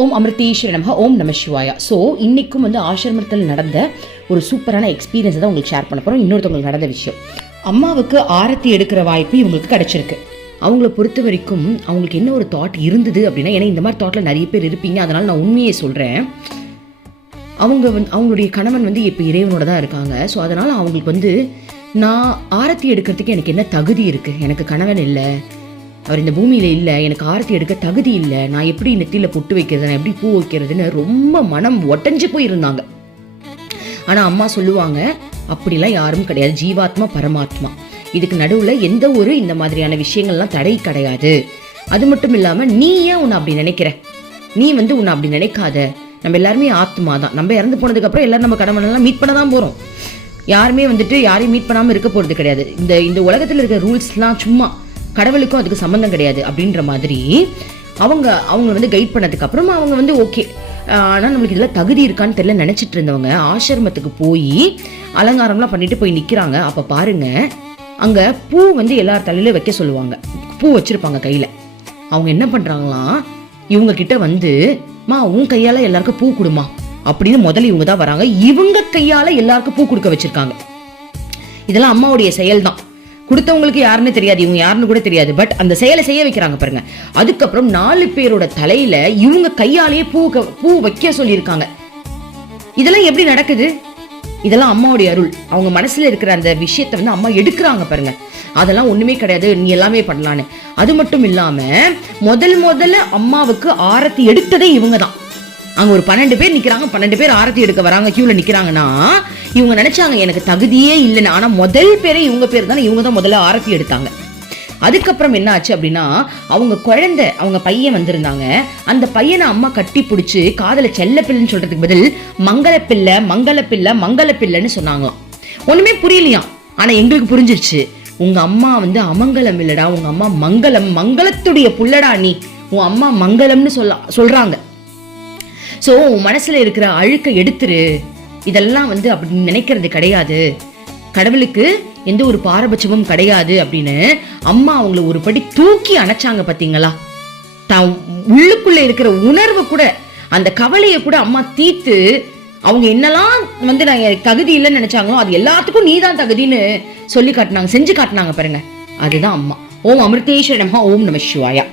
ஓம் அமிர்தீஸ்வர நமக ஓம் நம சிவாயா. ஸோ இன்றைக்கும் வந்து ஆசிரமத்தில் நடந்த ஒரு சூப்பரான எக்ஸ்பீரியன்ஸ் தான் உங்களுக்கு ஷேர் பண்ண போகிறோம் இன்னொருத்தவங்களுக்கு நடந்த விஷயம். அம்மாவுக்கு ஆரத்தி எடுக்கிற வாய்ப்பு இவங்களுக்கு கிடச்சிருக்கு. அவங்கள பொறுத்த வரைக்கும் அவங்களுக்கு என்ன ஒரு தாட் இருந்தது அப்படின்னா ஏன்னா இந்த மாதிரி தாட்டில் நிறைய பேர் இருப்பீங்க. அதனால் நான் உண்மையை சொல்கிறேன் அவங்க வந்து அவங்களுடைய கணவன் வந்து இப்போ இறைவனோட தான் இருக்காங்க. ஸோ அதனால் அவங்களுக்கு வந்து நான் ஆரத்தி எடுக்கிறதுக்கு எனக்கு என்ன தகுதி இருக்குது எனக்கு கணவன் இல்லை. அவர் இந்த பூமியில் இல்லை எனக்கு ஆரத்தி எடுக்க தகுதி இல்லை நான் எப்படி நெத்தியில் பொட்டு வைக்கிறது நான் எப்படி பூ வைக்கிறதுன்னு ரொம்ப மனம் ஒட்டஞ்சு போயிருந்தாங்க. ஆனால் அம்மா சொல்லுவாங்க அப்படிலாம் யாரும் கிடையாது ஜீவாத்மா பரமாத்மா. இதுக்கு நடுவில் எந்த ஒரு இந்த மாதிரியான விஷயங்கள்லாம் தடை கிடையாது. அது மட்டும் இல்லாமல் நீ ஏன் உன்னை அப்படி நினைக்கிற? நீ வந்து உன்னை அப்படி நினைக்காத. நம்ம எல்லாருமே ஆத்மா தான். நம்ம இறந்து போனதுக்கப்புறம் எல்லாரும் நம்ம கடவுளெல்லாம் மீட் பண்ண தான் போகிறோம் யாருமே வந்துட்டு யாரையும் மீட் பண்ணாமல் இருக்க போகிறது கிடையாது. இந்த இந்த உலகத்தில் இருக்கிற ரூல்ஸ்லாம் சும்மா கடவுளுக்கும் அதுக்கு சம்மந்தம் கிடையாது அப்படின்ற மாதிரி அவங்க அவங்க வந்து கைட் பண்ணதுக்கு அப்புறமா அவங்க வந்து ஓகே ஆனால் நம்மளுக்கு இதெல்லாம் தகுதி இருக்கான்னு தெரியல நினச்சிட்டு இருந்தவங்க. ஆசிரமத்துக்கு போய் அலங்காரம்லாம் பண்ணிட்டு போய் நிற்கிறாங்க அப்போ பாருங்க அங்கே பூ வந்து எல்லார் தலையிலும் வைக்க சொல்லுவாங்க. பூ வச்சிருப்பாங்க கையில். அவங்க என்ன பண்ணுறாங்களாம் இவங்க கிட்ட வந்து மா உன் கையால் எல்லாருக்கும் பூ கொடுமா. அப்படின்னு முதல்ல இவங்க தான் வராங்க. இவங்க கையால் எல்லாருக்கும் பூ கொடுக்க வச்சுருக்காங்க. இதெல்லாம் அம்மாவுடைய செயல் தான் கொடுத்தவங்களுக்கு யாருன்னு தெரியாது இவங்க யாருன்னு கூட தெரியாது. பட் அந்த செயலை செய்ய வைக்கிறாங்க பாருங்க. அதுக்கப்புறம் நாலு பேரோட தலையில இவங்க கையாலேயே பூ பூ வைக்க சொல்லியிருக்காங்க. இதெல்லாம் எப்படி நடக்குது? இதெல்லாம் அம்மாவுடைய அருள். அவங்க மனசுல இருக்கிற அந்த விஷயத்தை வந்து அம்மா எடுக்கிறாங்க பாருங்க. அதெல்லாம் ஒண்ணுமே கிடையாது. நீ எல்லாமே பண்ணலான்னு. அது மட்டும் இல்லாம முதல் முதல்ல அம்மாவுக்கு ஆரத்தி எடுத்ததே இவங்க தான் அங்கே ஒரு பன்னெண்டு பேர் நிற்கிறாங்க பன்னெண்டு பேர் ஆரத்தி எடுக்க வராங்க க்யூவில் நிற்கிறாங்கன்னா இவங்க நினச்சாங்க எனக்கு தகுதியே இல்லைன்னு. ஆனால் முதல் பேரே இவங்க பேர் தானே இவங்க தான் முதல்ல ஆரத்தி எடுத்தாங்க. அதுக்கப்புறம் என்ன ஆச்சு அப்படின்னா அவங்க குழந்தை அவங்க பையன் வந்திருந்தாங்க. அந்த பையனை அம்மா கட்டி பிடிச்சி காதல செல்ல பிள்ளைன்னு சொல்றதுக்கு பதில் மங்களப்பிள்ளை மங்கள மங்களப்பிள்ளைன்னு சொன்னாங்க. ஒண்ணுமே புரியலையாம் ஆனா எங்களுக்கு புரிஞ்சிருச்சு. உங்க அம்மா வந்து அமங்கலம் இல்லடா உங்க அம்மா மங்களம் மங்களத்துடைய புள்ளடா நீ. உன் அம்மா மங்களம்னு சொல்ல சொல்றாங்க. ஸோ உன் மனசில் இருக்கிற அழுக்கை எடுத்துரு. இதெல்லாம் வந்து அப்படி நினைக்கிறது கிடையாது. கடவுளுக்கு எந்த ஒரு பாரபட்சமும் கிடையாது அப்படின்னு அம்மா அவங்கள ஒரு படி தூக்கி அணைச்சாங்க பார்த்தீங்களா தான் உள்ளுக்குள்ளே இருக்கிற உணர்வு கூட அந்த கவலையை கூட அம்மா தீர்த்து அவங்க என்னெல்லாம் வந்து நான் தகுதி இல்லைன்னு நினைச்சாங்களோ அது எல்லாத்துக்கும் நீ தான் தகுதின்னு சொல்லி காட்டினாங்க செஞ்சு காட்டினாங்க பாருங்க. அதுதான் அம்மா. ஓம் அமிர்தேஸ்வர ஓம் நம சிவாயா.